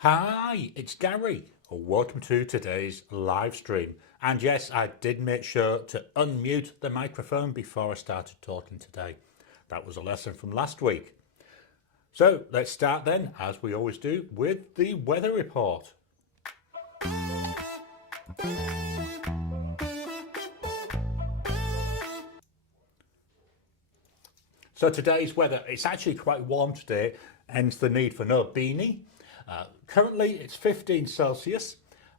Hi, it's Gary. Welcome to today's live stream. And yes, I did make sure to unmute the microphone before I started talking today. That was a lesson from last week. So let's start then, as we always do, with the weather report. So today's weather, it's actually quite warm today, hence the need for no beanie. Currently it's 15 Celsius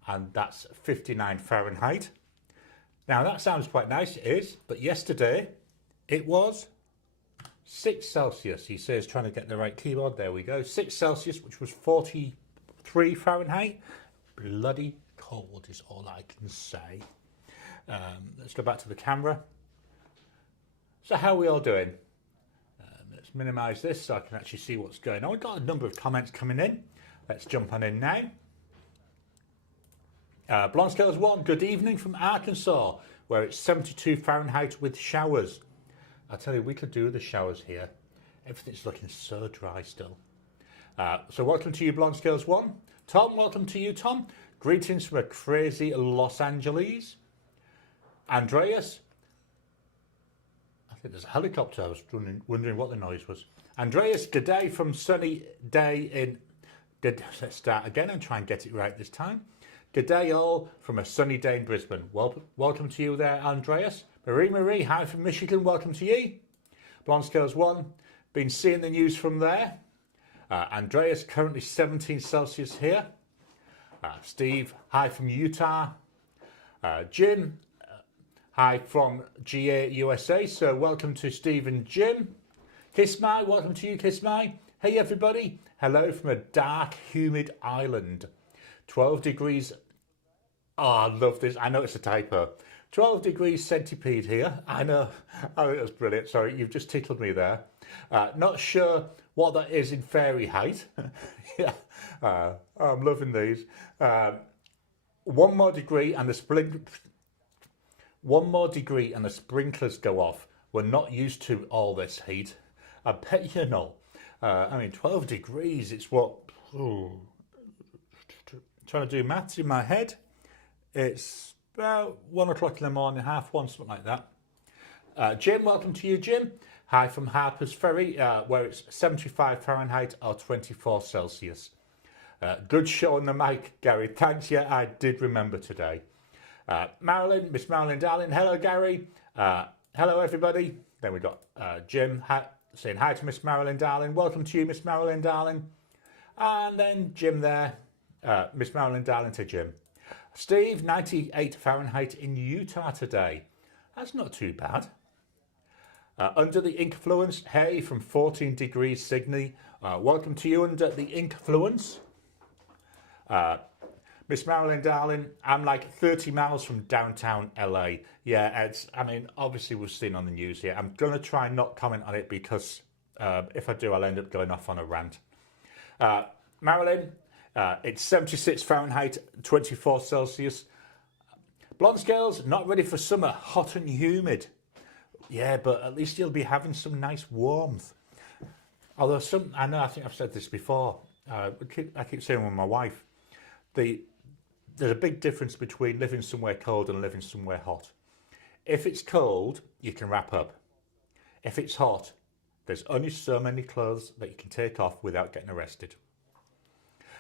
and that's 59 Fahrenheit. Now that sounds quite nice, it is, but yesterday it was 6 Celsius. He says trying to get the right keyboard, there we go. 6 Celsius, which was 43 Fahrenheit. Bloody cold is all I can say. Let's go back to the camera. So how are we all doing? Let's minimise this so I can actually see what's going on. We've got a number of comments coming in. Let's jump on in now. Blonde Scales 1, good evening from Arkansas, where it's 72 Fahrenheit with showers. I tell you, we could do with the showers here. Everything's looking so dry still. So welcome to you, Blonde Scales 1. Tom, welcome to you, Tom. Greetings from a crazy Los Angeles. Andreas. I think there's a helicopter. I was wondering what the noise was. Andreas, good day from sunny day in... Let's start again and try and get it right this time. Good day all from a sunny day in Brisbane. Welcome to you there, Andreas. Marie, hi from Michigan. Welcome to you. Blonde Scales 1, been seeing the news from there. Andreas, currently 17 Celsius here. Steve, hi from Utah. Jim, hi from GA USA. So welcome to Steve and Jim. Kismai, welcome to you, Kismai. Hey everybody. Hello from a dark, humid island. 12 degrees. Oh, I love this. I know it's a typo. 12 degrees centipede here. I know. Oh, it was brilliant. Sorry, you've just tickled me there. Not sure what that is in Fahrenheit. Yeah, I'm loving these. One more degree and the sprinklers go off. We're not used to all this heat. I bet you know. I mean, 12 degrees, it's what... Ooh, trying to do maths in my head. It's about 1 o'clock in the morning, 1:30, something like that. Jim, welcome to you, Jim. Hi from Harper's Ferry, where it's 75 Fahrenheit or 24 Celsius. Good show on the mic, Gary. Thanks, yeah, I did remember today. Marilyn, Miss Marilyn Darling, hello, Gary. Hello, everybody. Then we got Jim saying hi to Miss Marilyn Darling. Welcome to you, Miss Marilyn Darling. And then Jim there. Miss Marilyn Darling to Jim. Steve, 98 Fahrenheit in Utah today. That's not too bad. Under the influence, hey, from 14 degrees Sydney. Welcome to you under the influence. Miss Marilyn Darling, I'm like 30 miles from downtown LA. Yeah, I mean, obviously we've seen on the news here. I'm going to try and not comment on it because if I do, I'll end up going off on a rant. Marilyn, it's 76 Fahrenheit, 24 Celsius. Blonde Scales, not ready for summer, hot and humid. Yeah, but at least you'll be having some nice warmth. Although I think I've said this before. I keep saying with my wife, there's a big difference between living somewhere cold and living somewhere hot. If it's cold, you can wrap up. If it's hot, there's only so many clothes that you can take off without getting arrested.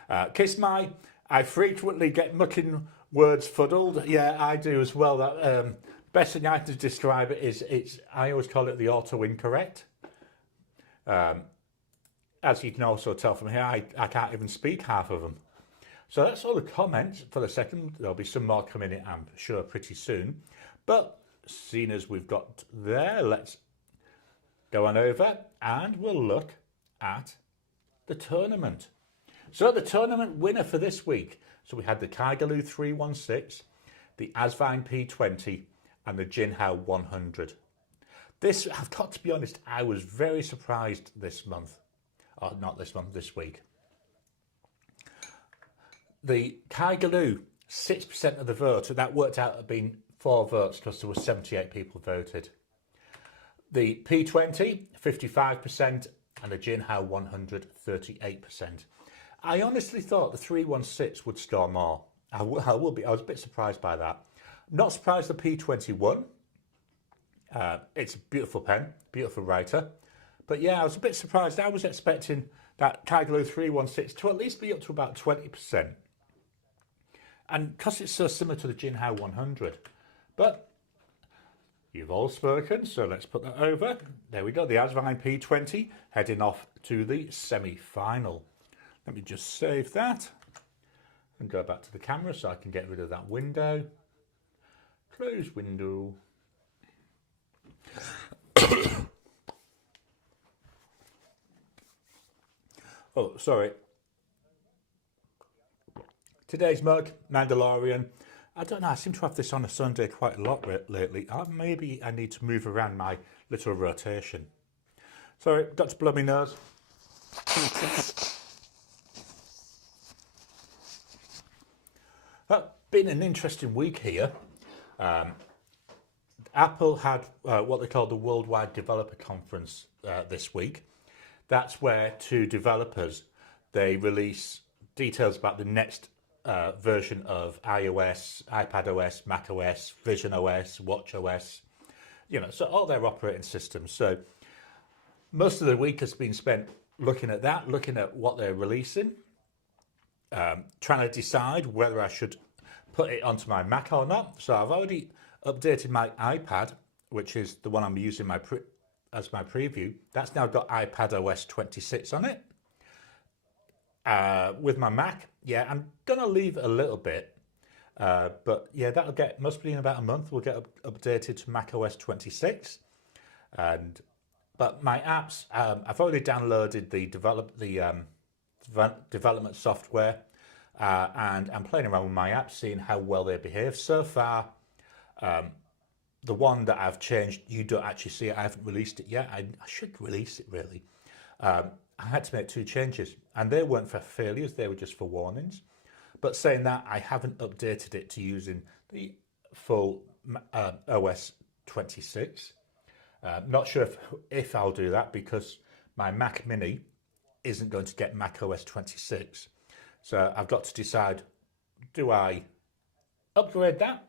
Kismai, I frequently get mucking words fuddled. Yeah, I do as well. That best thing I can describe it is I always call it the auto incorrect. As you can also tell from here, I can't even speak half of them. So that's all the comments for the second. There'll be some more coming in, I'm sure, pretty soon. But seeing as we've got there, let's go on over and we'll look at the tournament. So the tournament winner for this week. So we had the Kaigaloo 316, the Asvine P20 and the Jinhao 100. This, I've got to be honest, I was very surprised this month. Or not this month, this week. The Kaigaloo, 6% of the vote, and that worked out at being 4 votes because there were 78 people voted. The P20, 55%, and the Jinhao 100, 38%. I honestly thought the 316 would score more. I will be. I was a bit surprised by that. Not surprised the P21. It's a beautiful pen, beautiful writer. But yeah, I was a bit surprised. I was expecting that Tiger 316 to at least be up to about 20%. And because it's so similar to the Jinhao 100. But you've all spoken, so let's put that over. There we go, the Asvine P20 heading off to the semi-final. Let me just save that and go back to the camera so I can get rid of that window. Close window. Oh, sorry. Today's mug, Mandalorian. I don't know, I seem to have this on a Sunday quite a lot lately. Maybe I need to move around my little rotation. Sorry, got to blow my nose. Been an interesting week here. Apple had what they call the Worldwide Developer Conference this week. That's where to developers they release details about the next version of iOS, iPadOS, macOS, VisionOS, WatchOS, so all their operating systems. So most of the week has been spent looking at that, looking at what they're releasing, trying to decide whether I should put it onto my Mac or not. So I've already updated my iPad, which is the one I'm using as my preview. That's now got iPadOS 26 on it. With my Mac, yeah, I'm gonna leave it a little bit, but yeah, must be in about a month. We'll get updated to macOS 26, but my apps, I've already downloaded the development software, and I'm playing around with my apps, seeing how well they behave. So far, the one that I've changed, you don't actually see it. I haven't released it yet. I should release it really. I had to make 2 changes, and they weren't for failures, they were just for warnings. But saying that, I haven't updated it to using the full OS 26. Not sure if I'll do that, because my Mac Mini isn't going to get Mac OS 26. So I've got to decide, do I upgrade that?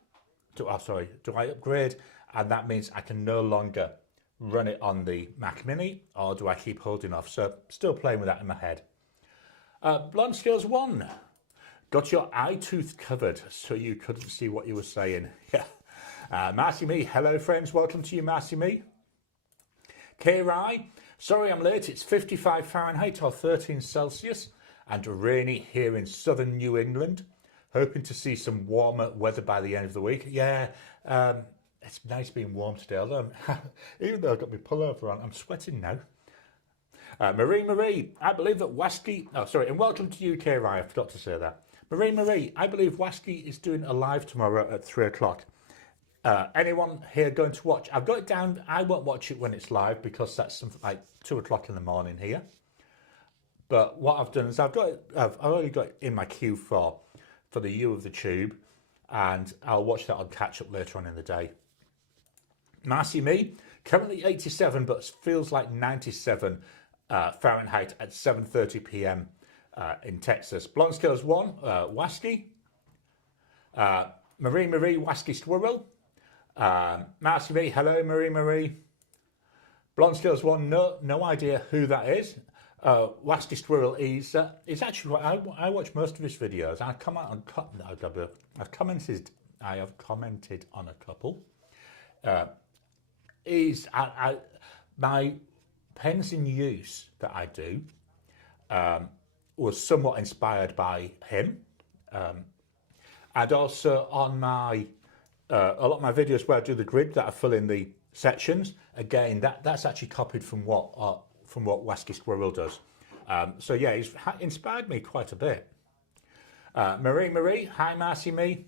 Do I upgrade? And that means I can no longer run it on the Mac Mini, or do I keep holding off? So still playing with that in my head. Blonde Skills 1. Got your eye tooth covered so you couldn't see what you were saying. Yeah. Marcy Me, hello friends, welcome to you, Marcy Me. K-Rai, sorry I'm late, it's 55 Fahrenheit or 13 Celsius and rainy here in southern New England. Hoping to see some warmer weather by the end of the week. Yeah, it's nice being warm today, although even though I've got my pullover on, I'm sweating now. Marie, I believe that Wasky, and welcome to UK, Ryan, I forgot to say that. Marie, I believe Wasky is doing a live tomorrow at 3 o'clock. Anyone here going to watch? I've got it down, I won't watch it when it's live because that's something like 2 o'clock in the morning here. But what I've done is I've already got it in my queue for the U of the Tube, and I'll watch that on catch up later on in the day. Marcy Me, currently 87, but feels like 97 Fahrenheit at 7:30 p.m. In Texas. Blonde Scales 1, Wasky. Marie, Wasky Squirrel. Marcy Me, hello Marie. Blonde Scales 1, no idea who that is. Wasky Squirrel is actually I watch most of his videos. I have commented on a couple. My pens in use that I do was somewhat inspired by him, and also on my a lot of my videos where I do the grid that I fill in the sections. Again, that's actually copied from what Wasky Squirrel does. So yeah, he's inspired me quite a bit. Marie, hi Marcy Me.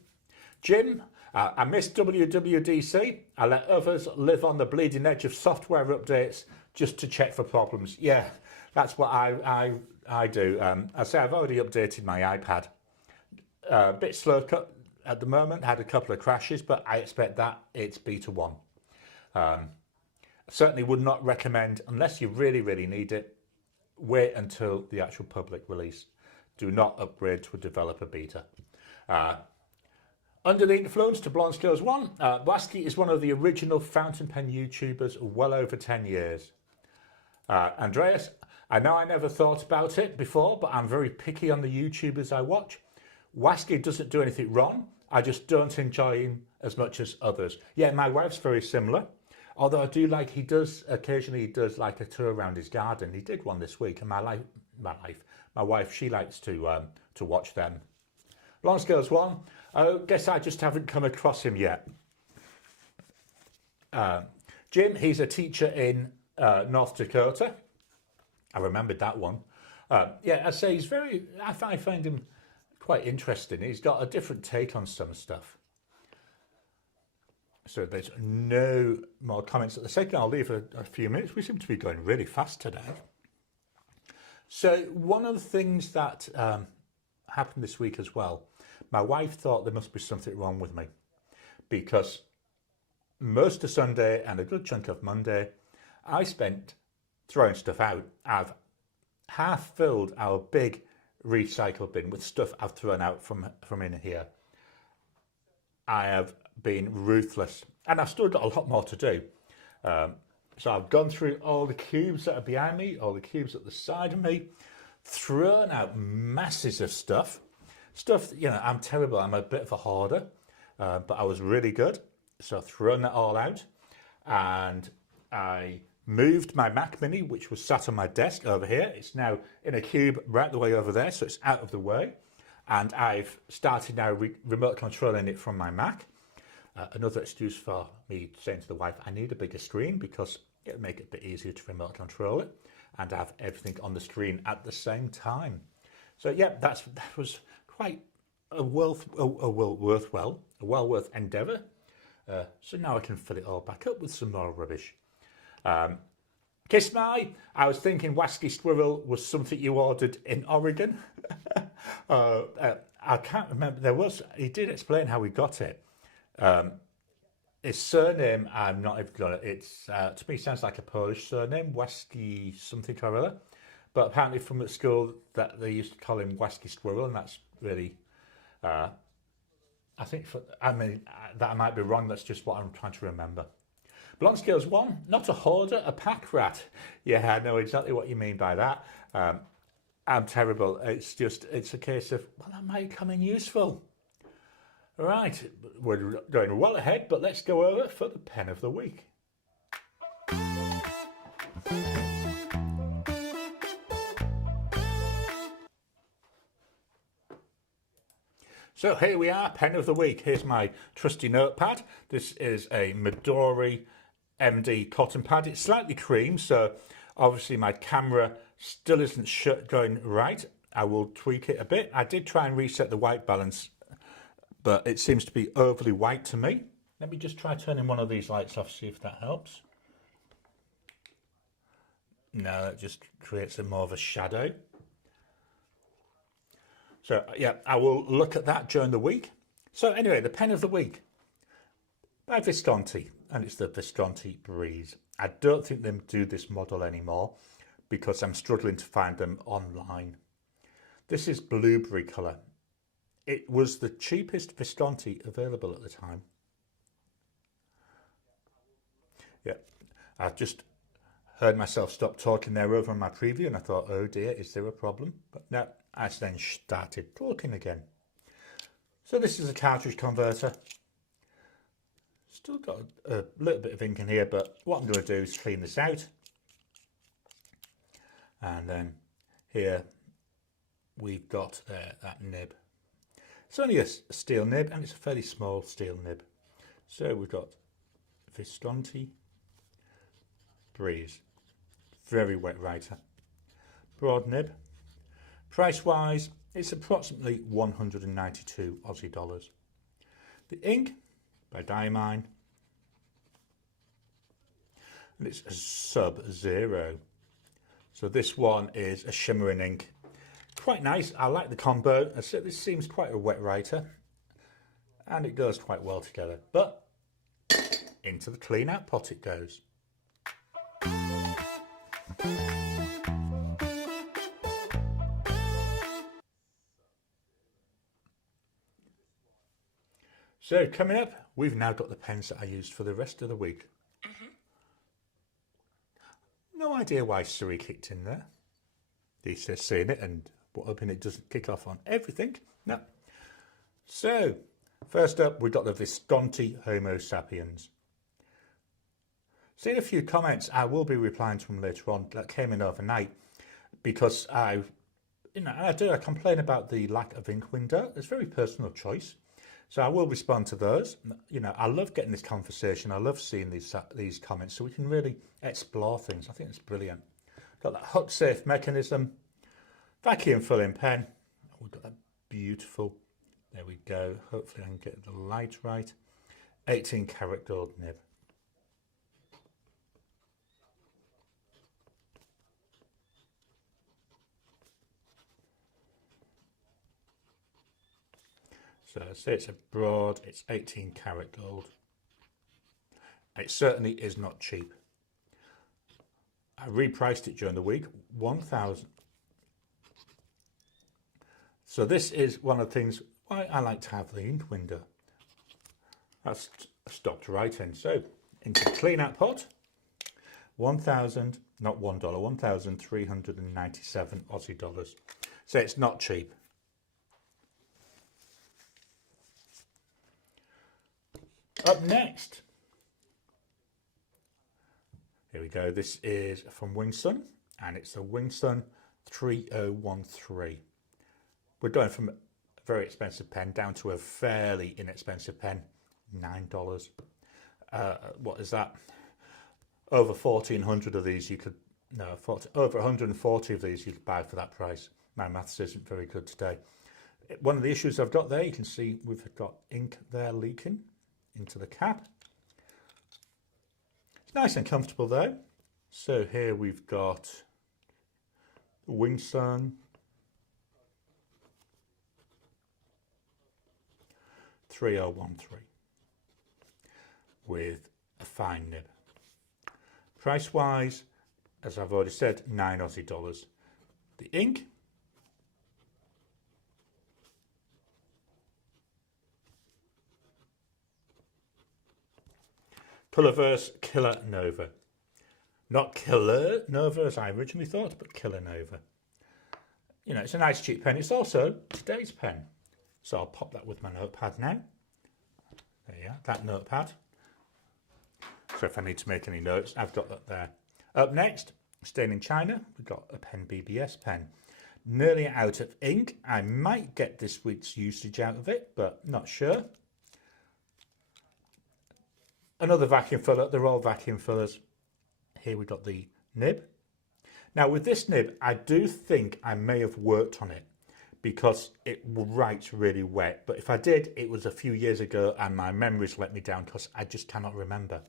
Jim, I miss WWDC. I let others live on the bleeding edge of software updates just to check for problems. Yeah, that's what I do. I say I've already updated my iPad. A bit slow at the moment, had a couple of crashes, but I expect that it's beta 1. Certainly would not recommend, unless you really need it, wait until the actual public release do not upgrade to a developer beta. Under the Influence to Blonde Skills 1, Wasky is one of the original fountain pen YouTubers, well over 10 years. Andreas, I know I never thought about it before, but I'm very picky on the YouTubers I watch. Wasky doesn't do anything wrong, I just don't enjoy him as much as others. Yeah, my wife's very similar, although I do like, occasionally he does like a tour around his garden. He did one this week, and my wife, she likes to watch them. Blonde Skills 1, I guess I just haven't come across him yet. Jim, he's a teacher in North Dakota. I remembered that one. Yeah, I say I find him quite interesting. He's got a different take on some stuff. So there's no more comments at the second. I'll leave a few minutes. We seem to be going really fast today. So one of the things that happened this week as well, my wife thought there must be something wrong with me, because most of Sunday and a good chunk of Monday, I spent throwing stuff out. I've half filled our big recycle bin with stuff I've thrown out from in here. I have been ruthless, and I've still got a lot more to do. So I've gone through all the cubes that are behind me, all the cubes at the side of me, thrown out masses of stuff. I'm terrible. I'm a bit of a hoarder, but I was really good. So I've thrown that all out, and I moved my Mac Mini, which was sat on my desk over here. It's now in a cube right the way over there, so it's out of the way. And I've started now remote controlling it from my Mac. Another excuse for me saying to the wife, I need a bigger screen because it'll make it a bit easier to remote control it and have everything on the screen at the same time. So yeah, that was quite a well worth endeavour. So now I can fill it all back up with some more rubbish. Kiss My, I was thinking Wasky Squirrel was something you ordered in Oregon. I can't remember. He did explain how he got it. His surname, I'm not even gonna. It's to me sounds like a Polish surname, Wasky something or other. But apparently from at school that they used to call him Wasky Squirrel, and that's really. I think that I might be wrong. That's just what I'm trying to remember. Blonde Skills 1, not a hoarder, a pack rat. Yeah, I know exactly what you mean by that. I'm terrible. It's a case of, well, that might come in useful. All right, we're going well ahead, but let's go over for the pen of the week. So here we are, pen of the week. Here's my trusty notepad. This is a Midori MD cotton pad. It's slightly cream, so obviously my camera still isn't going right. I will tweak it a bit. I did try and reset the white balance, but it seems to be overly white to me. Let me just try turning one of these lights off, see if that helps. No, that just creates more of a shadow. So yeah, I will look at that during the week. So anyway, the pen of the week by Visconti, and it's the Visconti Breeze. I don't think they do this model anymore because I'm struggling to find them online. This is blueberry colour. It was the cheapest Visconti available at the time. Yeah, I've just heard myself stop talking there over on my preview, and I thought, oh dear, is there a problem? But no, I then started talking again. So this is a cartridge converter. Still got a little bit of ink in here, but what I'm going to do is clean this out. And then here we've got that nib. It's only a steel nib, and it's a fairly small steel nib. So we've got Visconti Breeze, very wet writer, broad nib. Price wise, it's approximately 192 Aussie dollars. The ink by Diamine, and it's a Sub-Zero. So this one is a shimmering ink. Quite nice. I like the combo. This seems quite a wet writer, and it goes quite well together. But into the clean out pot it goes. So coming up, we've now got the pens that I used for the rest of the week. No idea why Siri kicked in there. He's just saying it and hoping it doesn't kick off on everything. No. So, first up, we've got the Visconti Homo sapiens. Seen a few comments, I will be replying to them later on, that came in overnight because I complain about the lack of ink window. It's a very personal choice. So I will respond to those. I love getting this conversation. I love seeing these comments so we can really explore things. I think it's brilliant. Got that hook safe mechanism, vacuum filling pen. We've got that beautiful, there we go. Hopefully I can get the light right. 18 karat gold nib. So I say it's a broad, it's 18 karat gold. It certainly is not cheap. I repriced it during the week, 1,000. So this is one of the things why I like to have the ink window. That's stopped right in. So into clean out pot, 1,000, not $1, 1,397 Aussie dollars. So it's not cheap. Up next, here we go. This is from Wingsun, and it's a Wingsun 3013. We're going from a very expensive pen down to a fairly inexpensive pen, $9. What is that? Over 1,400 of these you could, no, 40, over 140 of these you could buy for that price. My maths isn't very good today. One of the issues I've got there, you can see we've got ink there leaking into the cap. It's nice and comfortable though. So here we've got Wingsun 3013 with a fine nib. Price wise, as I've already said, $9 Aussie dollars. The ink, Colorverse Killer Nova. Not Killer Nova as I originally thought, but Killer Nova. It's a nice cheap pen. It's also today's pen. So I'll pop that with my notepad now. There you are, that notepad. So if I need to make any notes, I've got that there. Up next, staying in China, we've got a Pen BBS pen. Nearly out of ink. I might get this week's usage out of it, but not sure. Another vacuum filler. They're all vacuum fillers. Here we got the nib. Now with this nib, I do think I may have worked on it because it writes really wet. But if I did, it was a few years ago and my memories let me down because I just cannot remember.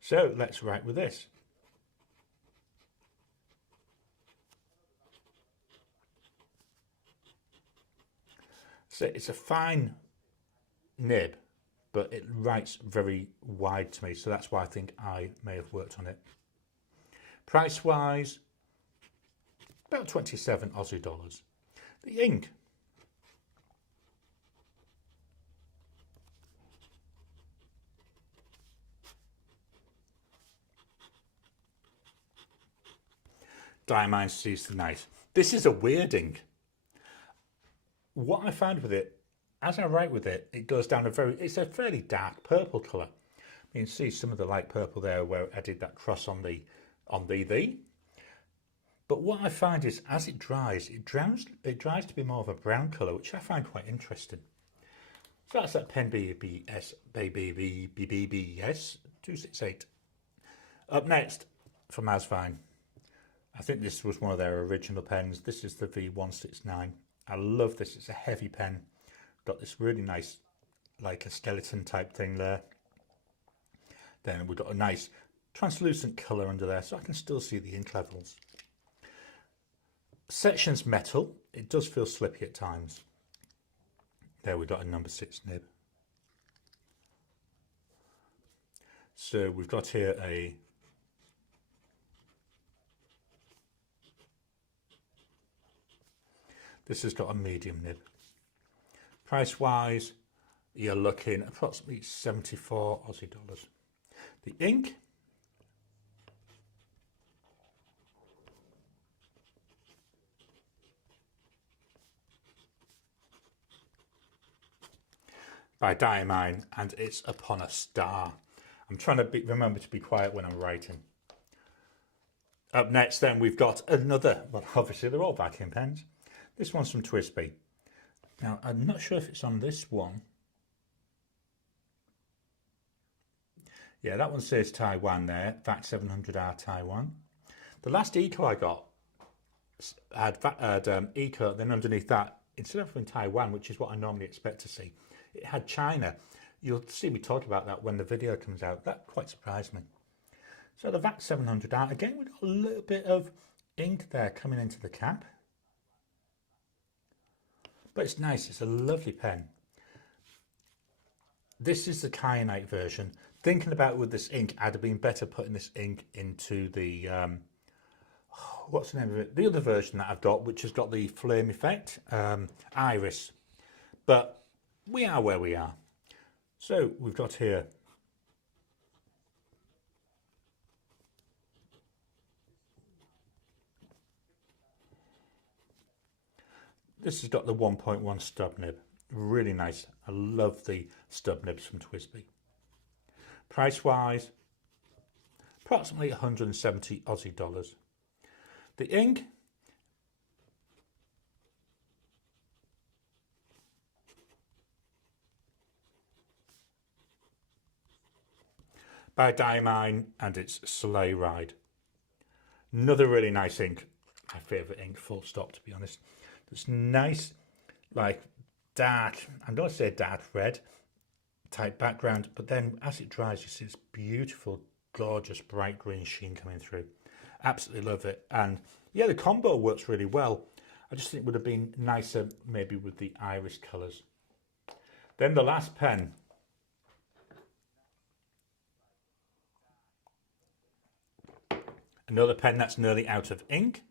So let's write with this. So it's a fine nib, but it writes very wide to me, so that's why I think I may have worked on it. Price wise, about 27 Aussie dollars. The ink, Diamine Sees the Night. This is a weird ink. What I found with it, as I write with it, it goes down it's a fairly dark purple colour. You can see some of the light purple there where I did that cross on the. But what I find is as it dries to be more of a brown colour, which I find quite interesting. So that's that Pen BBS 268. Up next from Asvine. I think this was one of their original pens. This is the V169. I love this. It's a heavy pen. Got this really nice, like a skeleton type thing there. Then we've got a nice translucent colour under there, so I can still see the ink levels. Section's metal. It does feel slippy at times. There we've got a number 6 nib. So we've got here this has got a medium nib. Price wise, you're looking approximately 74 Aussie dollars. The ink, by Diamine, and it's Upon a Star. I'm trying to remember to be quiet when I'm writing. Up next then we've got another, well obviously they're all vacuum pens. This one's from TWSBI. Now I'm not sure if it's on this one. Yeah, that one says Taiwan there, VAC 700R Taiwan. The last Eco I got had Eco, then underneath that, instead of in Taiwan, which is what I normally expect to see, it had China. You'll see me talk about that when the video comes out. That quite surprised me. So the VAC 700R, again, we've got a little bit of ink there coming into the cap. But it's nice, it's a lovely pen. This is the kyanite version. Thinking about with this ink, I'd have been better putting this ink into the, what's the name of it? The other version that I've got, which has got the flame effect, Iris. But we are where we are. So we've got here this has got the 1.1 stub nib. Really nice. I love the stub nibs from TWSBI. Price wise, approximately 170 Aussie dollars. The ink, by Diamine, and it's Sleigh Ride. Another really nice ink. My favourite ink, full stop, to be honest. It's nice, like dark, I'm going to say dark red type background, but then as it dries, you see this beautiful, gorgeous, bright green sheen coming through. Absolutely love it. And yeah, the combo works really well. I just think it would have been nicer maybe with the iris colours. Then the last pen. Another pen that's nearly out of ink.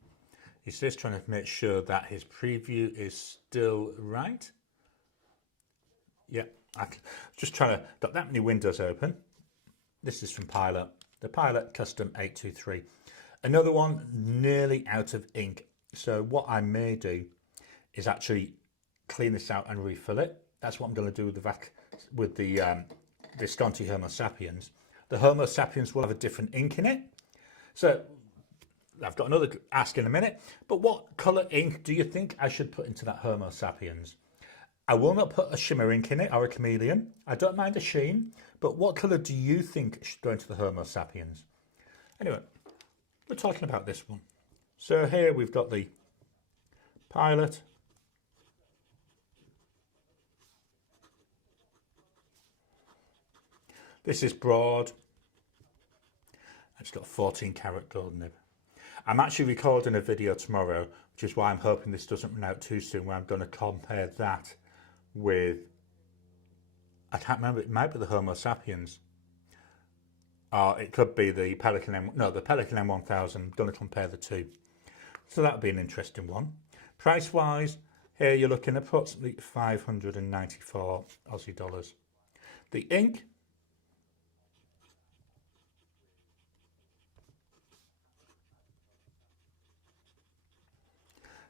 He's just trying to make sure that his preview is still right. Yeah, I'm just trying to, got that many windows open. This is from Pilot, the Pilot Custom 823. Another one nearly out of ink. So what I may do is actually clean this out and refill it. That's what I'm going to do with the Visconti Homo Sapiens. The Homo Sapiens will have a different ink in it. So I've got another ask in a minute, but what colour ink do you think I should put into that Homo Sapiens? I will not put a shimmer ink in it or a chameleon. I don't mind a sheen, but what colour do you think should go into the Homo Sapiens? Anyway, we're talking about this one. So here we've got the Pilot. This is broad. It's got 14 karat gold nib. I'm actually recording a video tomorrow, which is why I'm hoping this doesn't run out too soon, where I'm going to compare that with, I can't remember, it might be the Homo Sapiens. Or it could be the Pelican M, no, the Pelican M1000. I'm going to compare the two. So that'll be an interesting one. Price wise, here you're looking at approximately 594 Aussie dollars. The ink,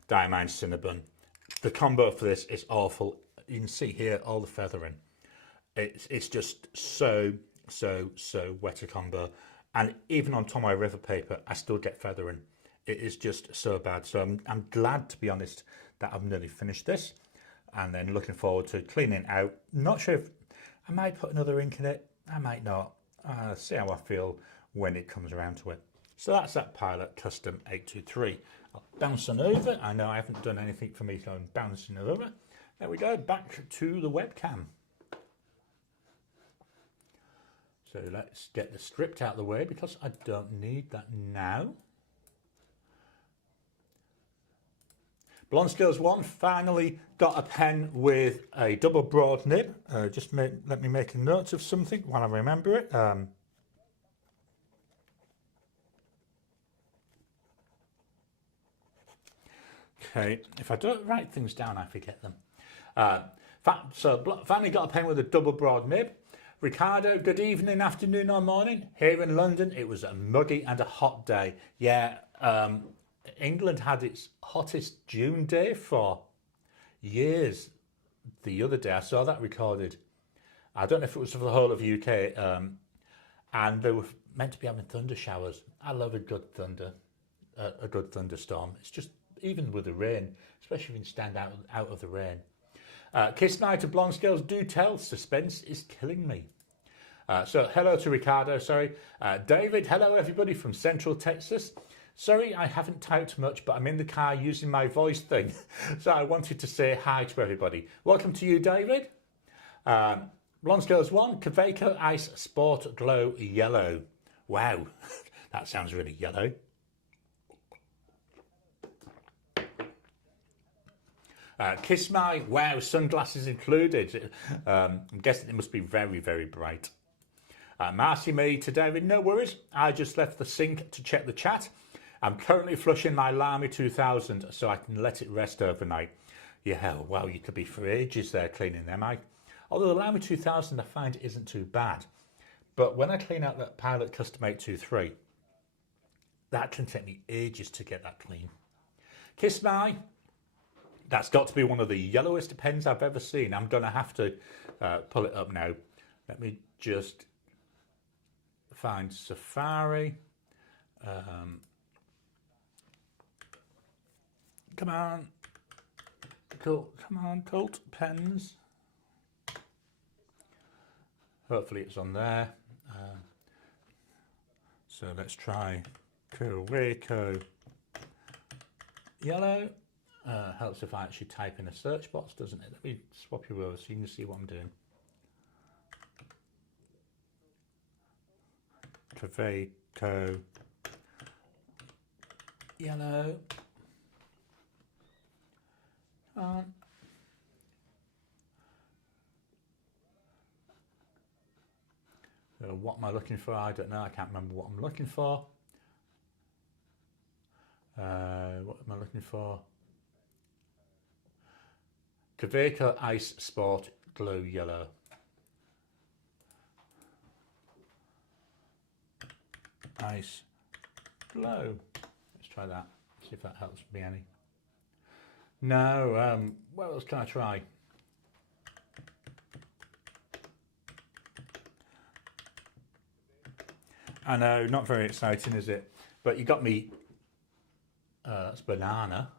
Diamine Cinnabon. The combo for this is awful. You can see here all the feathering. It's just so wet a combo. And even on Tomoe River paper, I still get feathering. It is just so bad. So I'm glad, to be honest, that I've nearly finished this. And then looking forward to cleaning it out. Not sure if I might put another ink in it. I might not. See how I feel when it comes around to it. So that's that Pilot Custom 823. I'll bounce on over. I know I haven't done anything for me, so I'm bouncing over. There we go, back to the webcam. So let's get the script out of the way because I don't need that now. Blonde Skills 1 finally got a pen with a double broad nib. Let me make a note of something while I remember it. Okay, if I don't write things down, I forget them. So finally got a pen with a double broad nib. Ricardo, good evening, afternoon or morning. Here in London, it was a muggy and a hot day. Yeah, England had its hottest June day for years. The other day, I saw that recorded. I don't know if it was for the whole of UK, and they were meant to be having thunder showers. I love a good thunder, a good thunderstorm. It's just, even with the rain, especially if you can stand out of the rain. Kiss night to blonde scales, do tell, suspense is killing me. So hello to Ricardo, sorry. David, hello everybody from Central Texas. Sorry, I haven't typed much, but I'm in the car using my voice thing. So I wanted to say hi to everybody. Welcome to you, David. Blonde Scales 1, Kaweco Ice Sport Glow Yellow. Wow, that sounds really yellow. Kiss My, wow, sunglasses included. I'm guessing it must be very, very bright. Marcy Me to David, no worries. I just left the sink to check the chat. I'm currently flushing my Lamy 2000 so I can let it rest overnight. Yeah, wow, you could be for ages there cleaning them. Although the Lamy 2000 I find isn't too bad. But when I clean out that Pilot Custom 823, that can take me ages to get that clean. Kiss My, that's got to be one of the yellowest pens I've ever seen. I'm going to have to pull it up now. Let me just find Safari. Come on. Come on, Cult Pens. Hopefully it's on there. So let's try Kaweco Yellow. Helps if I actually type in a search box, doesn't it? Let me swap you over so you can see what I'm doing. Kaweco Yellow. So what am I looking for? I don't know. I can't remember what I'm looking for. What am I looking for? Kaweco Ice Sport Glow Yellow. Ice Glow. Let's try that. See if that helps me any. No. What else can I try? I know, not very exciting, is it? But you got me. That's banana.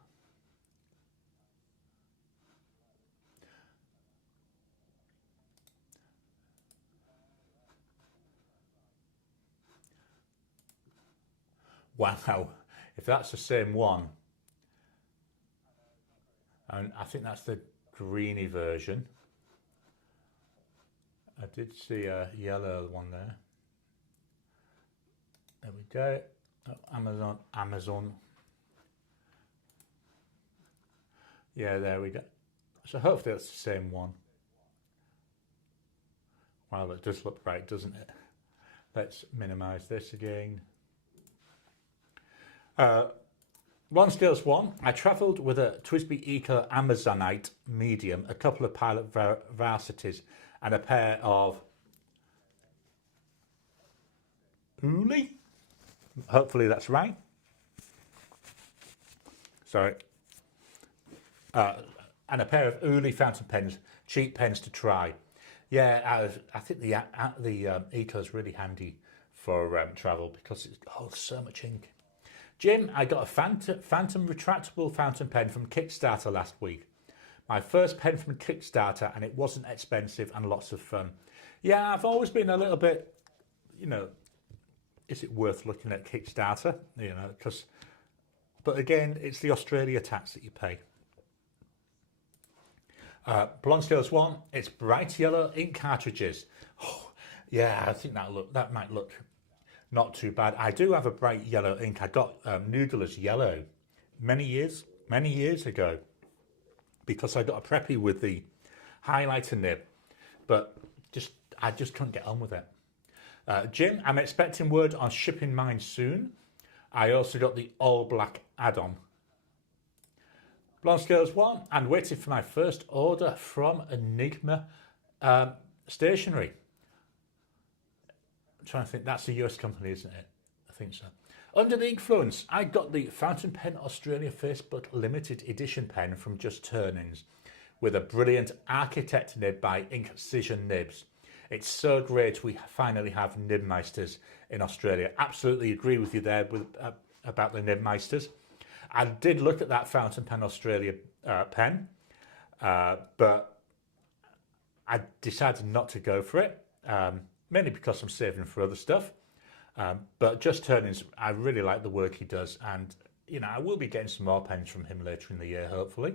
Wow, if that's the same one, and I think that's the greeny version. I did see a yellow one there. There we go. Oh, Amazon. Yeah, there we go. So hopefully that's the same one. Wow, that does look right, doesn't it? Let's minimize this again. One Scales 1, I travelled with a Twisby Eco Amazonite medium, a couple of Pilot Varsities, and a pair of Uli. Hopefully that's right. Sorry. And a pair of Uli fountain pens, cheap pens to try. Yeah, I think the Eco is really handy for travel because it holds so much ink. Jim, I got a Phantom retractable fountain pen from Kickstarter last week. My first pen from Kickstarter, and it wasn't expensive and lots of fun. Yeah, I've always been a little bit, is it worth looking at Kickstarter? But again, it's the Australia tax that you pay. Blonde Scales 1, it's bright yellow ink cartridges. Oh, yeah, I think that might look not too bad. I do have a bright yellow ink. I got Noodler's yellow many years ago because I got a preppy with the highlighter nib, but I just couldn't get on with it. Jim, I'm expecting word on shipping mine soon. I also got the all black add-on. Blonde Scales 1, and waiting for my first order from Enigma Stationery. I'm trying to think, that's a US company, isn't it? I think so. Under the Influence, I got the Fountain Pen Australia Facebook Limited Edition pen from Just Turnings with a brilliant architect nib by Incision Nibs. It's so great we finally have Nibmeisters in Australia. Absolutely agree with you there about the Nibmeisters. I did look at that Fountain Pen Australia pen, but I decided not to go for it, mainly because I'm saving for other stuff. But Just Turnings, I really like the work he does, and you know, I will be getting some more pens from him later in the year, hopefully.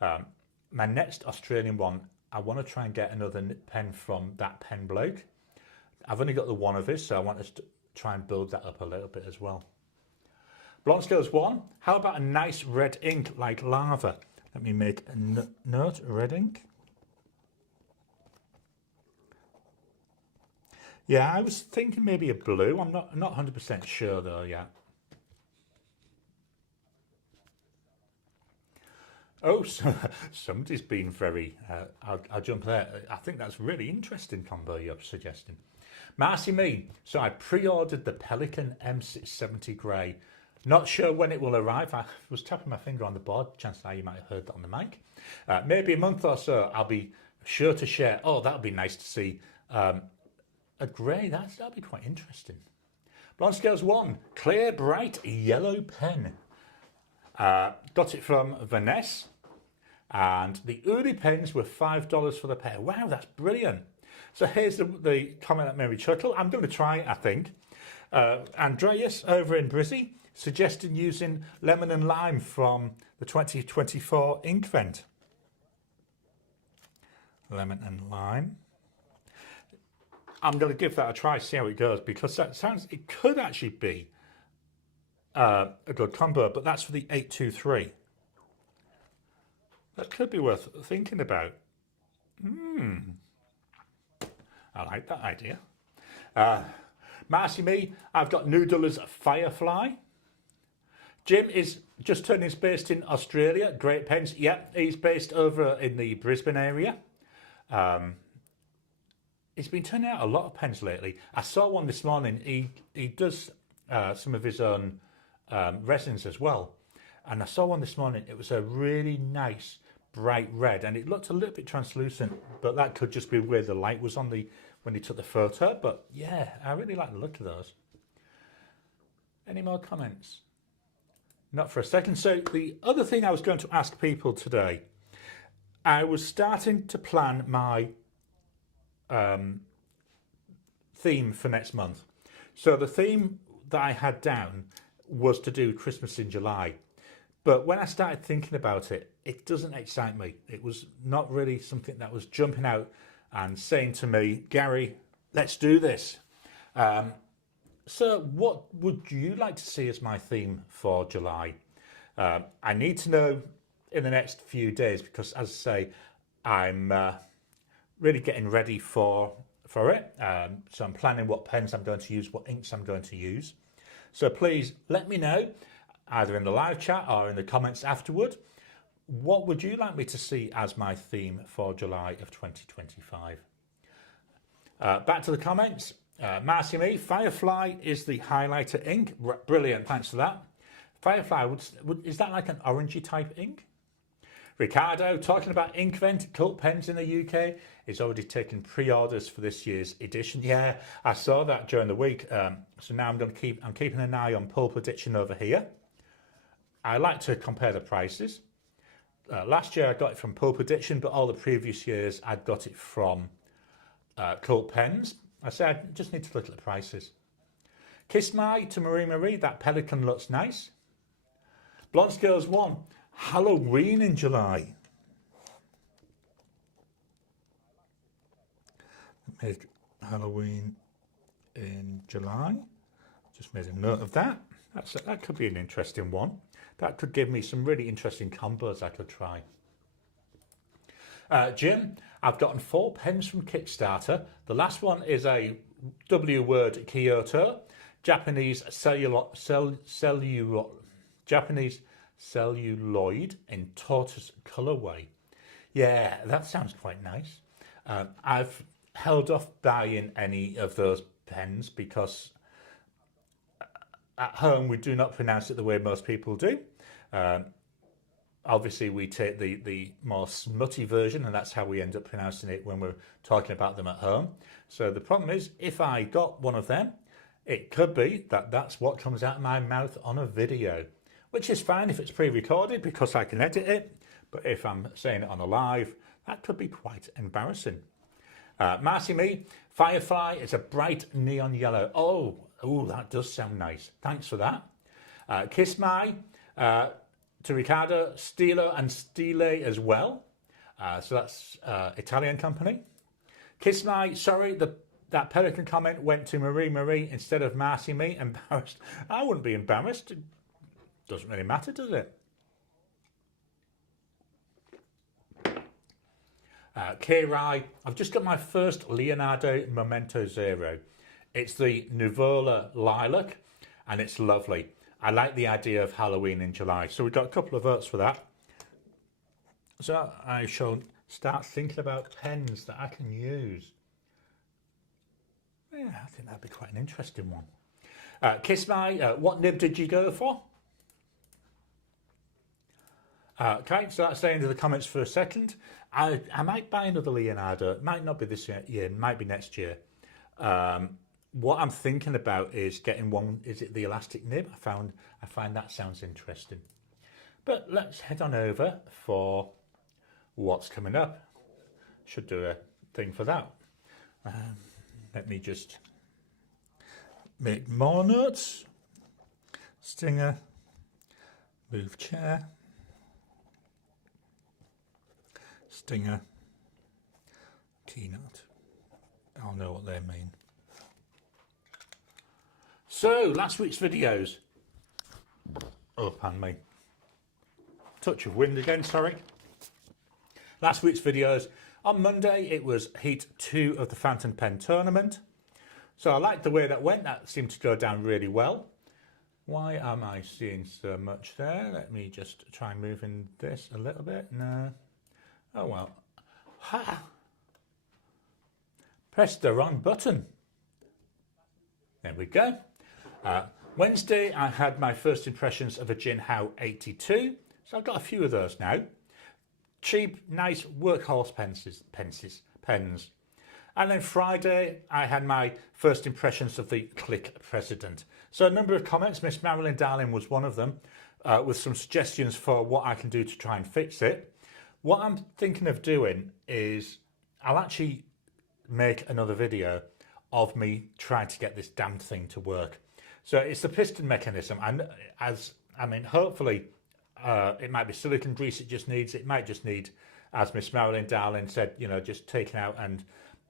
My next Australian one, I want to try and get another pen from that pen bloke. I've only got the one of his, so I want to try and build that up a little bit as well. Blonde Scales 1, how about a nice red ink like lava? Let me make a note, red ink. Yeah, I was thinking maybe a blue. I'm not 100% sure though yet. Oh, so somebody's been very, I'll jump there. I think that's really interesting combo you're suggesting. Marcy Me, so I pre-ordered the Pelikan M670 Grey. Not sure when it will arrive. I was tapping my finger on the board. Chances are you might have heard that on the mic. Maybe a month or so, I'll be sure to share. Oh, that'll be nice to see. A grey, that'll be quite interesting. Blonde Scales 1, clear, bright, yellow pen. Got it from Vanessa. And the Uri pens were $5 for the pair. Wow, that's brilliant. So here's the comment that made me chuckle. I'm going to try it, I think. Andreas over in Brizzy suggesting using lemon and lime from the 2024 Inkvent. Lemon and lime. I'm going to give that a try, see how it goes, because that sounds, it could actually be a good combo, but that's for the 823. That could be worth thinking about. I like that idea. Marcy Me, I've got Noodler's Firefly. Jim is Just Turnings based in Australia. Great pens. Yep, he's based over in the Brisbane area. He's been turning out a lot of pens lately. I saw one this morning. He does some of his own resins as well. And I saw one this morning. It was a really nice bright red, and it looked a little bit translucent, but that could just be where the light was on when he took the photo. But yeah, I really like the look of those. Any more comments? Not for a second. So the other thing I was going to ask people today, I was starting to plan my theme for next month. So the theme that I had down was to do Christmas in July. But when I started thinking about it, it doesn't excite me. It was not really something that was jumping out and saying to me, Gary, let's do this. So what would you like to see as my theme for July? I need to know in the next few days, because as I say, I'm really getting ready for it. So I'm planning what pens I'm going to use, what inks I'm going to use. So please let me know, either in the live chat or in the comments afterward, what would you like me to see as my theme for July of 2025? Back to the comments. Marcy Me, Firefly is the highlighter ink. Brilliant, thanks for that. Firefly, is that like an orangey type ink? Ricardo, talking about Inkvent, cult pens in the UK, is already taking pre-orders for this year's edition. Yeah, I saw that during the week. So now I'm keeping an eye on Pulp Addiction over here. I like to compare the prices. Last year I got it from Pulp Addiction, but all the previous years I'd got it from Cult Pens. I said I just need to look at the prices. Kiss My to Marie, that Pelikan looks nice. Blonde Scales 1, Halloween in July. Make Halloween in July. Just made a note of that. That could be an interesting one. That could give me some really interesting combos I could try. Jim, I've gotten 4 pens from Kickstarter. The last one is a W-word Kyoto, Japanese celluloid in tortoise colourway. Yeah, that sounds quite nice. I've held off buying any of those pens because at home we do not pronounce it the way most people do. Obviously we take the more smutty version, and that's how we end up pronouncing it when we're talking about them at home. So the problem is, if I got one of them, it could be that that's what comes out of my mouth on a video, which is fine if it's pre-recorded because I can edit it. But if I'm saying it on a live, that could be quite embarrassing. Marcy Me, Firefly is a bright neon yellow. Oh, that does sound nice. Thanks for that. Kiss My, to Riccardo, Stilo and Stile as well. So that's Italian company. Kiss My, sorry, that pelican comment went to Marie instead of Marcy Me. Embarrassed. I wouldn't be embarrassed. It doesn't really matter, does it? K-Rai, I've just got my first Leonardo Memento Zero. It's the Nuvola Lilac, and it's lovely. I like the idea of Halloween in July, so we've got a couple of votes for that. So I shall start thinking about pens that I can use. Yeah, I think that'd be quite an interesting one. Kiss My, what nib did you go for? Okay, so that's the end of the comments for a second. I might buy another Leonardo. It might not be this year, it might be next year. What I'm thinking about is getting one, is it the elastic nib? I find that sounds interesting. But let's head on over for what's coming up. Should do a thing for that. Let me just make more notes. Stinger, move chair. Stinger, keynote. I'll know what they mean. So, last week's videos. Oh, pardon me. Touch of wind again, sorry. Last week's videos. On Monday, it was Heat 2 of the Fountain Pen Tournament. So I liked the way that went. That seemed to go down really well. Why am I seeing so much there? Let me just try moving this a little bit. No. Oh, well. Ha! Pressed the wrong button. There we go. Wednesday, I had my first impressions of a Jinhao 82. So I've got a few of those now. Cheap, nice workhorse pens. And then Friday, I had my first impressions of the Click President. So a number of comments. Miss Marilyn Darling was one of them, with some suggestions for what I can do to try and fix it. What I'm thinking of doing is I'll actually make another video of me trying to get this damn thing to work. So it's the piston mechanism, and hopefully it might be silicone grease it just needs. It might just need, as Miss Marilyn Darling said, just taken out and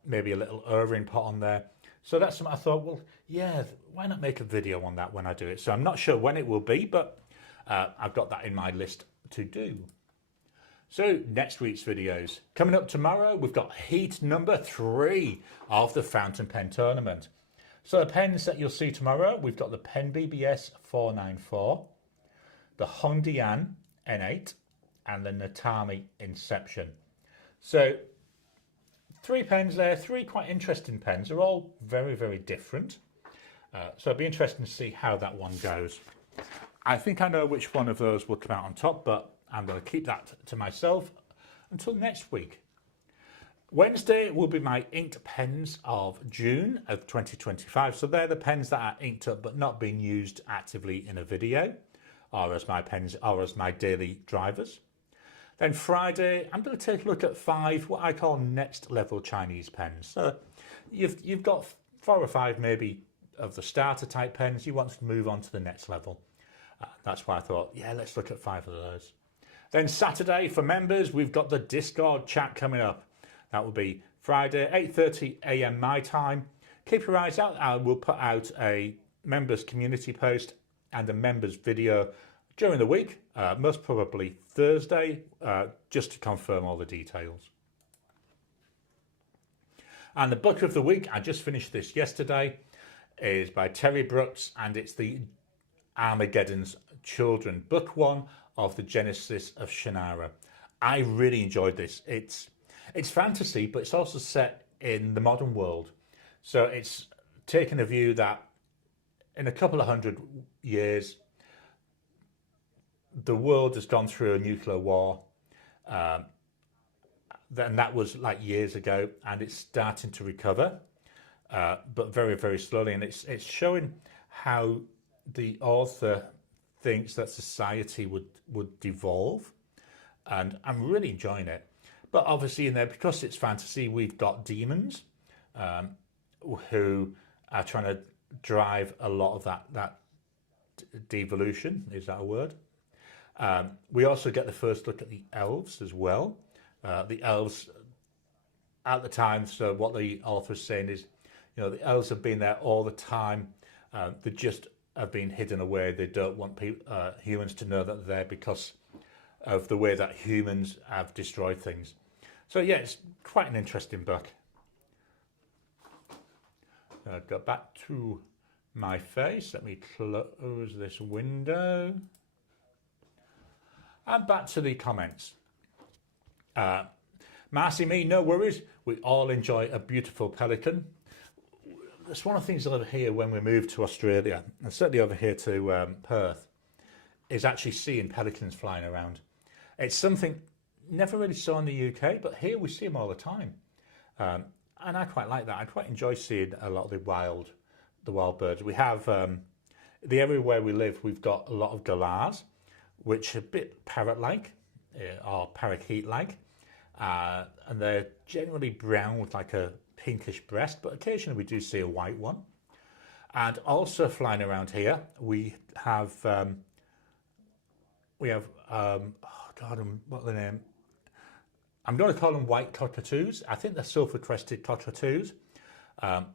maybe a little O-ring put on there. So that's something I thought, well, yeah, why not make a video on that when I do it? So I'm not sure when it will be, but I've got that in my list to do. So next week's videos. Coming up tomorrow, we've got heat number 3 of the Fountain Pen Tournament. So the pens that you'll see tomorrow, we've got the Pen BBS 494, the Hongdian N8, and the Natami Inception. So 3 pens there, 3 quite interesting pens. They're all very, very different. So it'll be interesting to see how that one goes. I think I know which one of those will come out on top, but I'm going to keep that to myself until next week. Wednesday will be my inked pens of June of 2025. So they're the pens that are inked up but not being used actively in a video, or as my pens, or as my daily drivers. Then Friday, I'm going to take a look at 5 what I call next level Chinese pens. So you've got 4 or 5 maybe of the starter type pens. You want to move on to the next level. That's why I thought, yeah, let's look at 5 of those. Then Saturday for members, we've got the Discord chat coming up. That will be Friday, 8:30 AM my time. Keep your eyes out. I will put out a members community post and a members video during the week, most probably Thursday, just to confirm all the details. And the book of the week, I just finished this yesterday, is by Terry Brooks, and it's the Armageddon's Children, book 1 of the genesis of Shannara. I really enjoyed this. It's fantasy, but it's also set in the modern world. So it's taken a view that in a couple of 100 years, the world has gone through a nuclear war. Then that was like years ago, and it's starting to recover, but very, very slowly. And it's showing how the author thinks that society would devolve, and I'm really enjoying it. But obviously in there, because it's fantasy, we've got demons who are trying to drive a lot of that devolution. Is that a word? We also get the first look at the elves as well. The elves at the time, so what the author is saying is, the elves have been there all the time. They just have been hidden away. They don't want humans to know that they're there because of the way that humans have destroyed things. So yeah, it's quite an interesting book. Go back to my face. Let me close this window. And back to the comments. Marcy me, no worries. We all enjoy a beautiful pelican. That's one of the things over here when we moved to Australia, and certainly over here to Perth, is actually seeing pelicans flying around. It's something never really saw in the UK, but here we see them all the time. And I quite like that. I quite enjoy seeing a lot of the wild birds. We have, the area where we live, we've got a lot of galahs, which are a bit parrot-like, or parakeet-like. And they're generally brown with like a pinkish breast, but occasionally we do see a white one. And also flying around here, we have, oh God, what are the name? I'm going to call them white cockatoos. I think they're sulphur-crested cockatoos.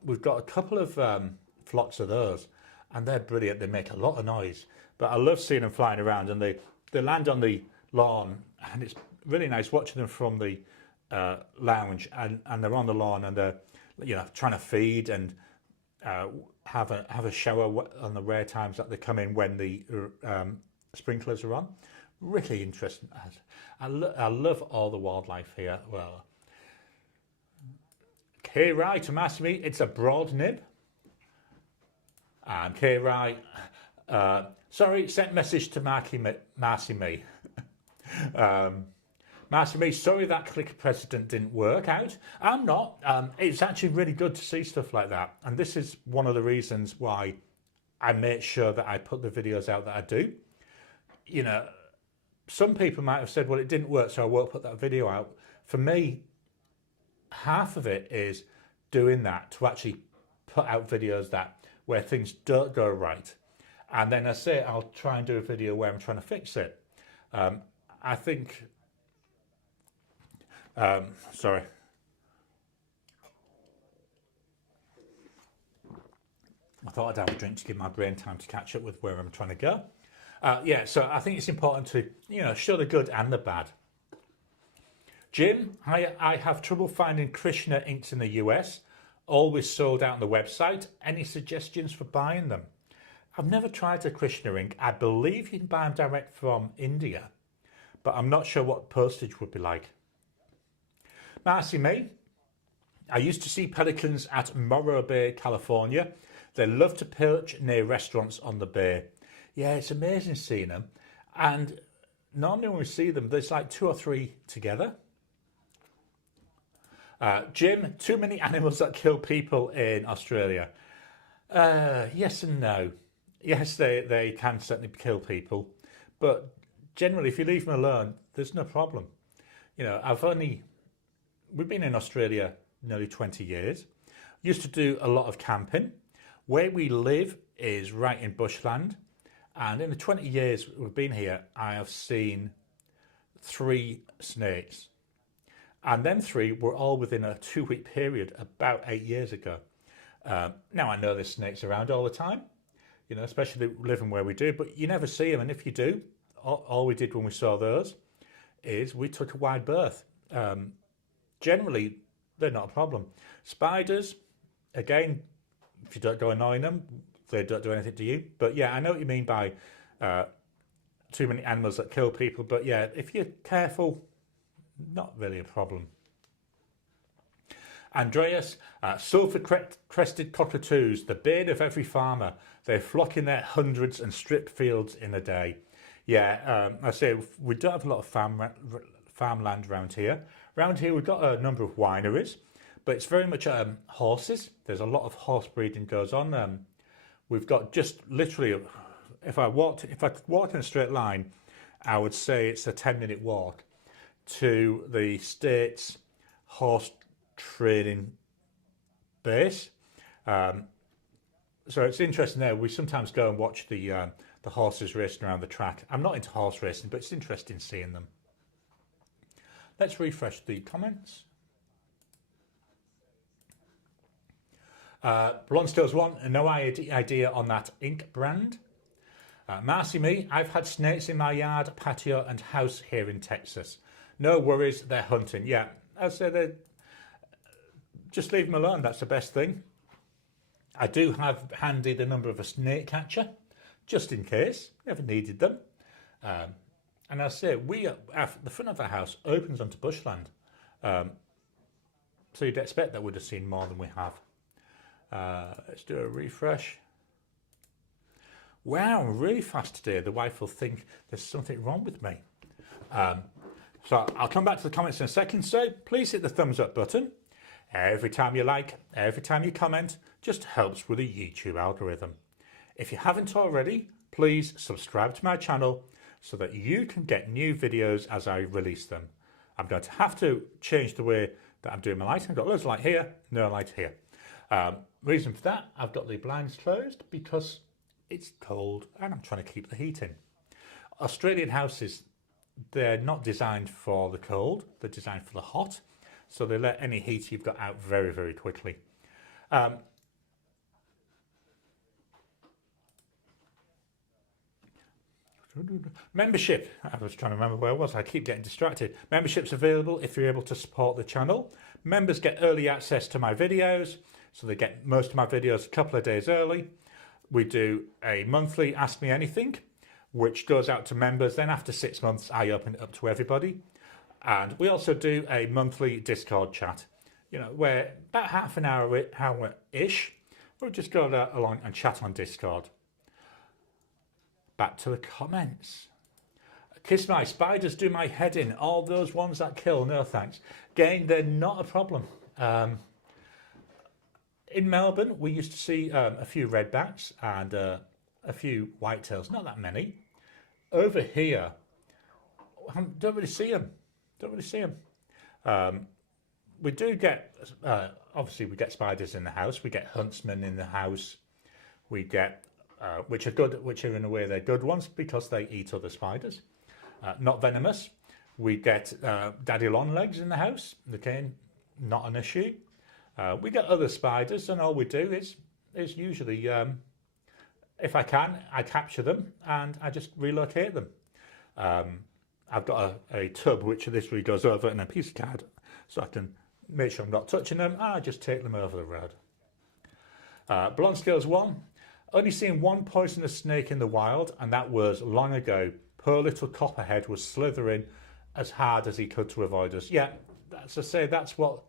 We've got a couple of flocks of those, and they're brilliant. They make a lot of noise, but I love seeing them flying around, and they land on the lawn, and it's really nice watching them from the lounge, and they're on the lawn, and they're trying to feed and have a shower on the rare times that they come in when the sprinklers are on. Really interesting. I love all the wildlife here. Well, Garry to Massimi, it's a broad nib. And Garry, sorry, sent message to Marcy me. Marcy me, sorry that click president didn't work out. I'm not. It's actually really good to see stuff like that. And this is one of the reasons why I make sure that I put the videos out that I do. Some people might have said, well, it didn't work, so I won't put that video out. For me, half of it is doing that, to actually put out videos where things don't go right. And then I say I'll try and do a video where I'm trying to fix it. I think, sorry. I thought I'd have a drink to give my brain time to catch up with where I'm trying to go. Yeah, so I think it's important to, show the good and the bad. Jim, I have trouble finding Krishna inks in the US. Always sold out on the website. Any suggestions for buying them? I've never tried a Krishna ink. I believe you can buy them direct from India, but I'm not sure what postage would be like. Marcy me, I used to see pelicans at Morro Bay, California. They love to perch near restaurants on the bay. Yeah, it's amazing seeing them. And normally when we see them, there's like 2 or 3 together. Jim, too many animals that kill people in Australia. Yes and no. Yes, they can certainly kill people. But generally, if you leave them alone, there's no problem. We've been in Australia nearly 20 years. Used to do a lot of camping. Where we live is right in bushland. And in the 20 years we've been here, I have seen 3 snakes. And them 3 were all within a 2-week period about 8 years ago. Now, I know there's snakes around all the time, especially living where we do, but you never see them. And if you do, all we did when we saw those is we took a wide berth. Generally, they're not a problem. Spiders, again, if you don't go annoying them, they don't do anything to you. But yeah, I know what you mean by too many animals that kill people. But yeah, if you're careful, not really a problem. Andreas, sulphur-crested cockatoos, the bane of every farmer. They flock in their hundreds and strip fields in a day. Yeah, I say we don't have a lot of farmland around here. Around here we've got a number of wineries, but it's very much horses. There's a lot of horse breeding goes on. We've got just literally, if I walked in a straight line, I would say it's a 10-minute walk to the state's horse training base. So it's interesting there. We sometimes go and watch the horses racing around the track. I'm not into horse racing, but it's interesting seeing them. Let's refresh the comments. Blonstills 1, no idea on that ink brand. Marcy me, I've had snakes in my yard, patio and house here in Texas. No worries, they're hunting. Yeah, I say just leave them alone, that's the best thing. I do have handy the number of a snake catcher, just in case, never needed them. And I say, the front of our house opens onto bushland. So you'd expect that we'd have seen more than we have. Let's do a refresh. Wow, I'm really fast today. The wife will think there's something wrong with me. So I'll come back to the comments in a second. So please hit the thumbs up button. Every time you like, every time you comment, just helps with the YouTube algorithm. If you haven't already, please subscribe to my channel so that you can get new videos as I release them. I'm going to have to change the way that I'm doing my lighting. I've got loads of light here, no light here. Reason for that, I've got the blinds closed because it's cold and I'm trying to keep the heat in. Australian houses, they're not designed for the cold, they're designed for the hot. So they let any heat you've got out very, very quickly. Membership. I was trying to remember where I was. I keep getting distracted. Membership's available if you're able to support the channel. Members get early access to my videos. So they get most of my videos a couple of days early. We do a monthly Ask Me Anything, which goes out to members. Then after 6 months, I open it up to everybody. And we also do a monthly Discord chat, you know, where about half an hour-ish, we'll just go along and chat on Discord. Back to the comments. Kiss my spiders do my head in. All those ones that kill, no thanks. Again, they're not a problem. In Melbourne, we used to see a few redbacks and a few whitetails, not that many. Over here, don't really see them. Don't really see them. We do get, obviously we get spiders in the house. We get huntsmen in the house. We get, which are good, which are in a way they're good ones because they eat other spiders. Not venomous. We get daddy long legs in the house. Again, not an issue. We get other spiders and all we do is usually, if I can, I capture them and I just relocate them. I've got a tub which literally goes over and a piece of card so I can make sure I'm not touching them. I just take them over the road. Blonde Scales 1. Only seen one poisonous snake in the wild and that was long ago. Poor little copperhead was slithering as hard as he could to avoid us. Yeah, that's what...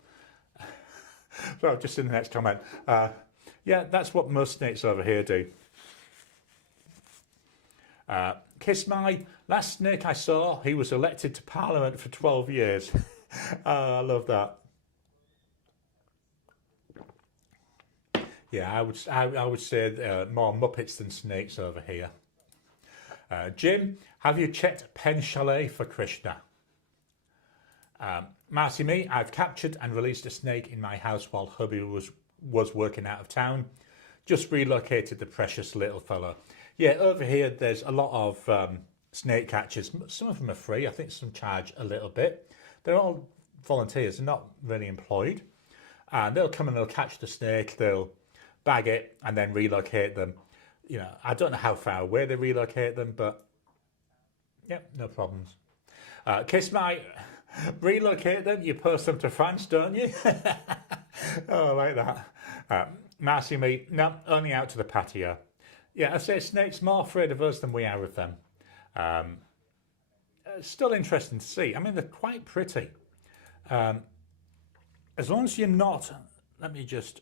well, just in the next comment. Yeah, that's what most snakes over here do. Kiss my last snake I saw, he was elected to Parliament for 12 years. Oh, I love that. Yeah, I would say more Muppets than snakes over here. Jim, have you checked Pen Chalet for Krishna? Marcy me, I've captured and released a snake in my house while hubby was working out of town. Just relocated the precious little fellow. Yeah, over here there's a lot of snake catchers. Some of them are free. I think some charge a little bit. They're all volunteers. They're not really employed. And they'll come and they'll catch the snake. They'll bag it and then relocate them. You know, I don't know how far away they relocate them, but yeah, no problems. Kiss my... relocate them, you post them to France, don't you? Oh, I like that. Marcy me, no, only out to the patio. Yeah, I say snakes more afraid of us than we are of them. Still interesting to see. I mean, they're quite pretty. As long as you're not, let me just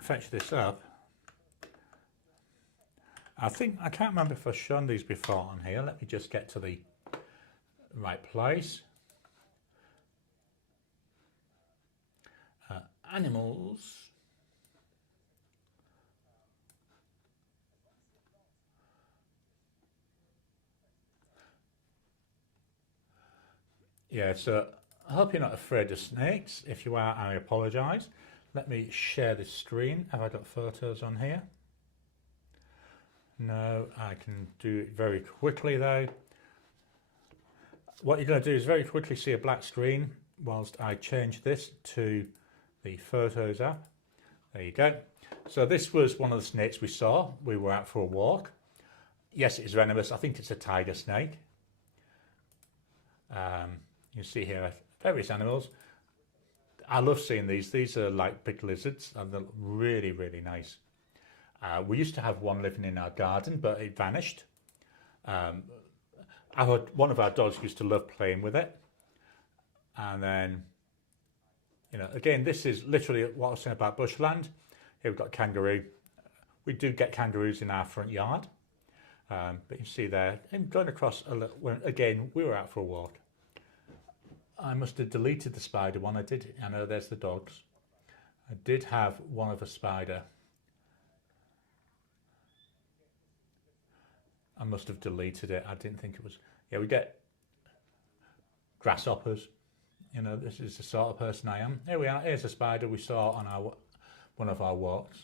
fetch this up. I can't remember if I've shown these before on here. Let me just get to the right place. Animals. Yeah, so I hope you're not afraid of snakes. If you are, I apologise. Let me share this screen. Have I got photos on here? No, I can do it very quickly though. What you're going to do is very quickly see a black screen whilst I change this to the Photos app. There you go. So this was one of the snakes we saw. We were out for a walk. Yes, it is venomous. I think it's a tiger snake. You see here various animals. I love seeing these. These are like big lizards and they're really, really nice. We used to have one living in our garden, but it vanished. One of our dogs used to love playing with it. And then, you know, again, this is literally what I was saying about bushland. Here we've got kangaroo. We do get kangaroos in our front yard. But you see there, and going across a little, again, we were out for a walk. I must have deleted the spider one. I know there's the dogs. I did have one of a spider. I must have deleted it. I didn't think it was. Yeah, we get grasshoppers. You know, this is the sort of person I am. Here we are. Here's a spider we saw on one of our walks.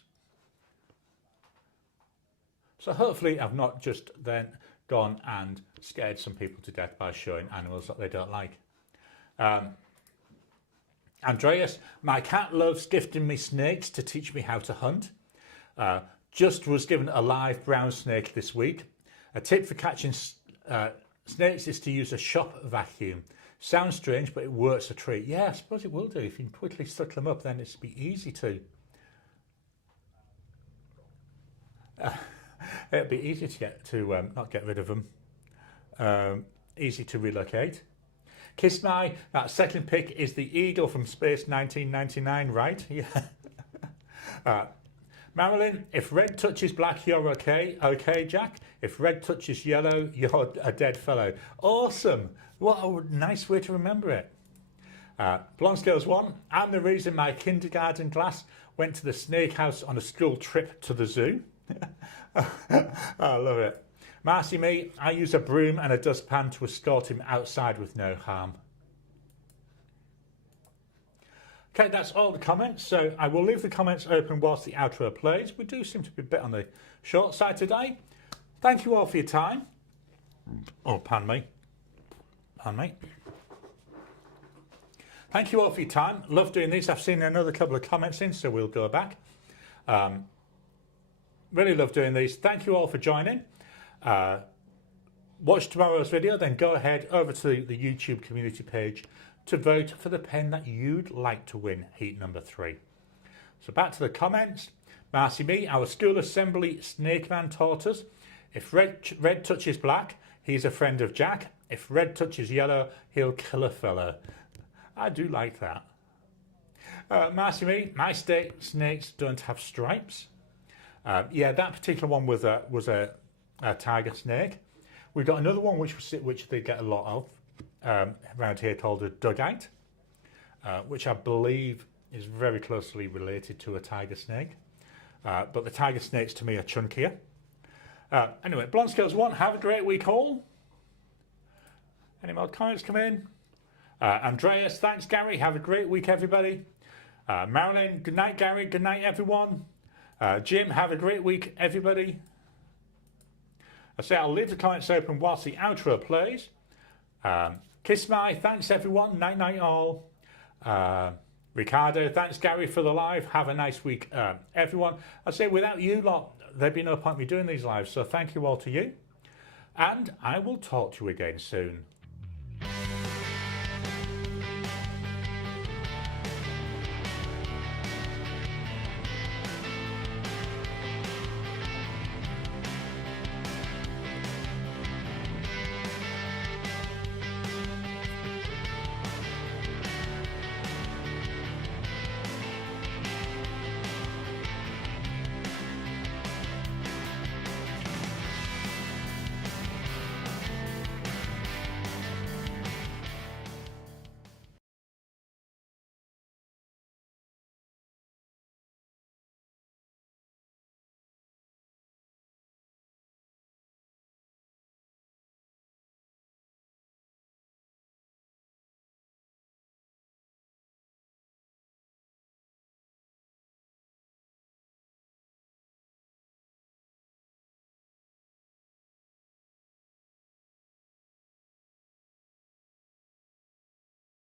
So hopefully I've not just then gone and scared some people to death by showing animals that they don't like. Andreas, my cat loves gifting me snakes to teach me how to hunt. Just was given a live brown snake this week. A tip for catching snakes is to use a shop vacuum. Sounds strange, but it works a treat. Yeah, I suppose it will do. If you can quickly suck them up, then it's be easy to. It'd be easy to get to not get rid of them. Easy to relocate. Kiss My, that second pick is the Eagle from Space 1999, right? Yeah. Marilyn, if red touches black, you're okay. Okay, Jack. If red touches yellow, you're a dead fellow. Awesome. What a nice way to remember it. Blonde Scales 1, I'm the reason my kindergarten class went to the snake house on a school trip to the zoo. I love it. Marcy me, I use a broom and a dustpan to escort him outside with no harm. Okay, that's all the comments. So I will leave the comments open whilst the outro plays. We do seem to be a bit on the short side today. Thank you all for your time. Oh, pardon me. Pardon me. Thank you all for your time. Love doing these. I've seen another couple of comments in, so we'll go back. Really love doing these. Thank you all for joining. Watch tomorrow's video, then go ahead over to the YouTube community page to vote for the pen that you'd like to win heat number 3. So back to the comments. Marcy me, our school assembly snake man taught us, if red touches black, he's a friend of Jack. If red touches yellow, he'll kill a fella. I do like that. Marcy me, my state snakes don't have stripes. Yeah, that particular one was a tiger snake. We've got another one which they get a lot of around here called a dugite, which I believe is very closely related to a tiger snake. But the tiger snakes to me are chunkier. Anyway, Blonde Scales 1, have a great week all. Any more comments come in? Andreas, thanks Gary, have a great week everybody. Marilyn, good night Gary, good night everyone. Jim, have a great week everybody. I say I'll leave the comments open whilst the outro plays. Kiss My, thanks everyone, night night all. Ricardo, thanks Gary for the live, have a nice week everyone. I say without you lot, there'd be no point me doing these lives, so thank you all to you. And I will talk to you again soon.